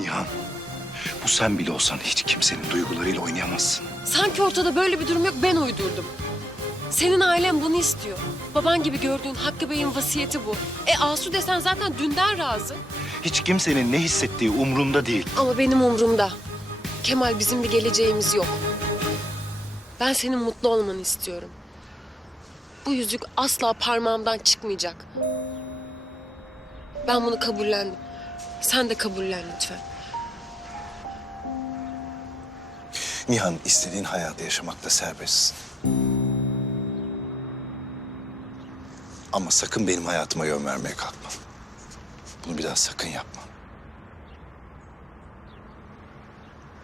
Nihan, bu sen bile olsan hiç kimsenin duygularıyla oynayamazsın. Sanki ortada böyle bir durum yok ben uydurdum. Senin ailen bunu istiyor. Baban gibi gördüğün Hakkı Bey'in vasiyeti bu. E Asu desen zaten dünden razı. Hiç kimsenin ne hissettiği umrunda değil. Ama benim umurumda. Kemal bizim bir geleceğimiz yok. Ben senin mutlu olmanı istiyorum. Bu yüzük asla parmağımdan çıkmayacak. Ben bunu kabullendim. Sen de kabullen lütfen. Nihan, istediğin hayatı yaşamakta serbestsin. Ama sakın benim hayatıma yön vermeye kalkma. Bunu bir daha sakın yapma.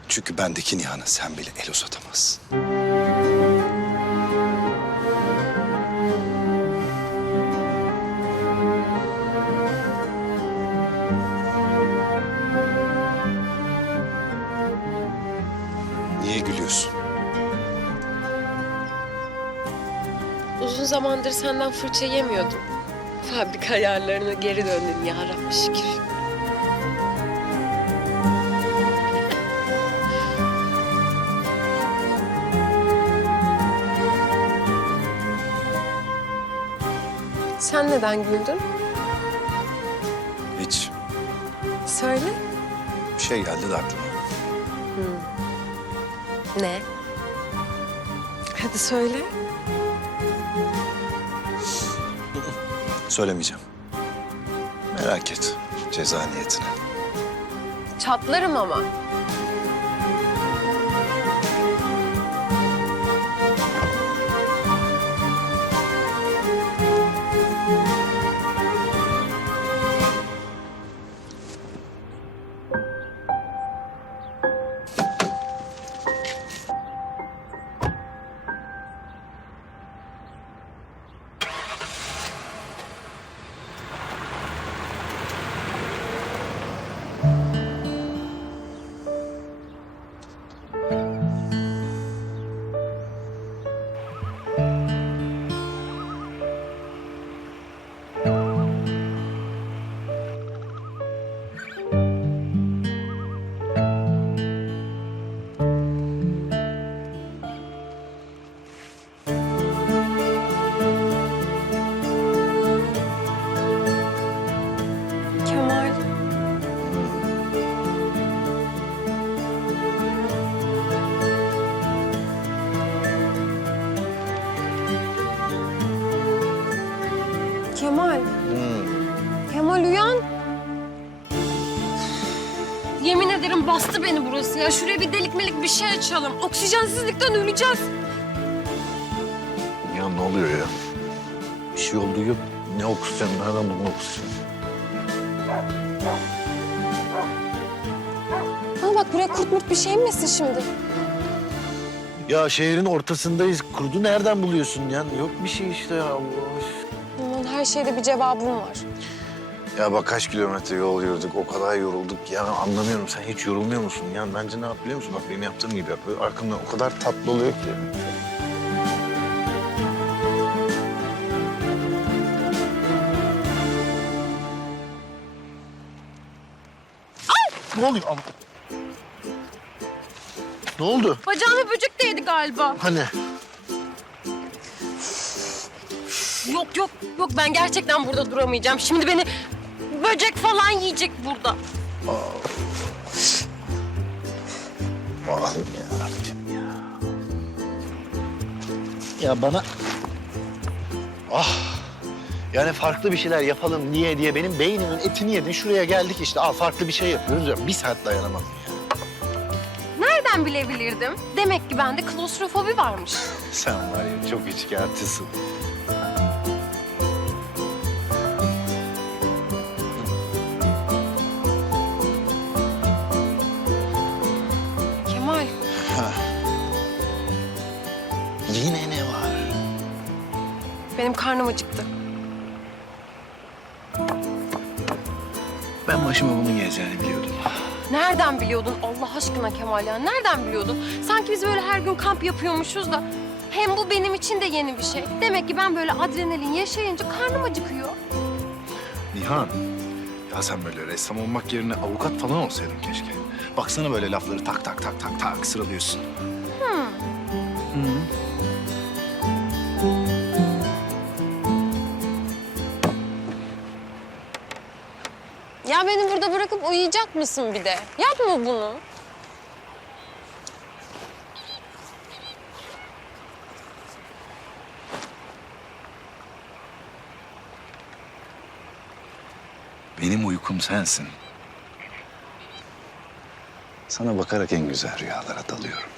Çünkü bendeki Nihan'a sen bile el uzatamazsın. Uzun zamandır senden fırça yemiyordum. Fabrika ayarlarına geri döndün ya Rabbi şükür. Sen neden güldün? Hiç. Söyle. Bir şey geldi de aklıma. Ne? Hadi söyle. Söylemeyeceğim. Merak et. Ceza niyetine. Çatlarım ama. Kemal. Kemal uyan. Yemin ederim bastı beni burası ya. Şuraya bir delik melik bir şey açalım. Oksijensizlikten öleceğiz. Ya ne oluyor ya? Bir şey olduğu yok. Ne oksijen? Nereden buldun oksijen? Ama bak buraya kurt murt bir şey mi yesin şimdi? Ya şehrin ortasındayız. Kurdu nereden buluyorsun ya? Yok bir şey işte ya Allah. Her şeyde bir cevabım var. Ya bak kaç kilometre yol yürüdük. O kadar yorulduk. Ya anlamıyorum. Sen hiç yorulmuyor musun? Ya bence ne yap biliyor musun? Bak benim yaptığım gibi yap. Böyle arkamdan o kadar tatlı oluyor ki. Ne oluyor? Ama- Ne oldu? Bacağıma böcek değdi galiba. Hani? Yok yok yok ben gerçekten burada duramayacağım. Şimdi beni böcek falan yiyecek burada. Allah'ım yarabbim ya. Ya bana... Ah! Yani farklı bir şeyler yapalım niye diye benim beynimin etini yedin. Şuraya geldik işte. Al farklı bir şey yapıyoruz ya. Bir saat dayanamam ya. Nereden bilebilirdim? Demek ki bende klostrofobi varmış. Sen var ya çok içkiartısın. Kemal benim karnım acıktı. Ben başıma bunun geleceğini biliyordum. Nereden biliyordun Allah aşkına Kemal ya? Nereden biliyordun? Sanki biz böyle her gün kamp yapıyormuşuz da. Hem bu benim için de yeni bir şey. Demek ki ben böyle adrenalin yaşayınca karnım acıkıyor. Nihan, Ya sen böyle ressam olmak yerine avukat falan olsaydın keşke. Baksana böyle lafları tak tak tak tak tak sıralıyorsun. Ya beni burada bırakıp uyuyacak mısın bir de? Yapma bunu. Benim uykum sensin. Sana bakarak en güzel rüyalara dalıyorum.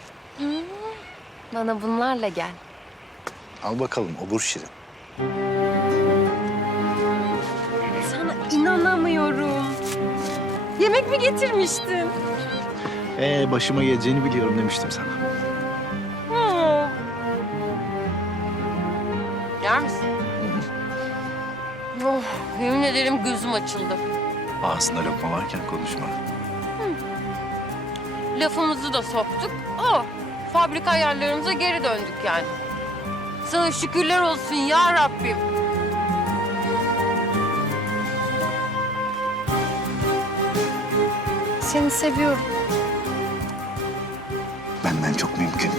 Bana bunlarla gel. Al bakalım obur şirin. Yemek mi getirmiştin? Ee başıma geleceğini biliyorum demiştim sana. Hmm. Yer misin? Oh, yemin ederim gözüm açıldı. Ağzında lokma varken konuşma. Lafımızı da soktuk. Oh, fabrika ayarlarımıza geri döndük yani. Sana şükürler olsun ya Rabbim. Seni seviyorum. Benden çok mümkün.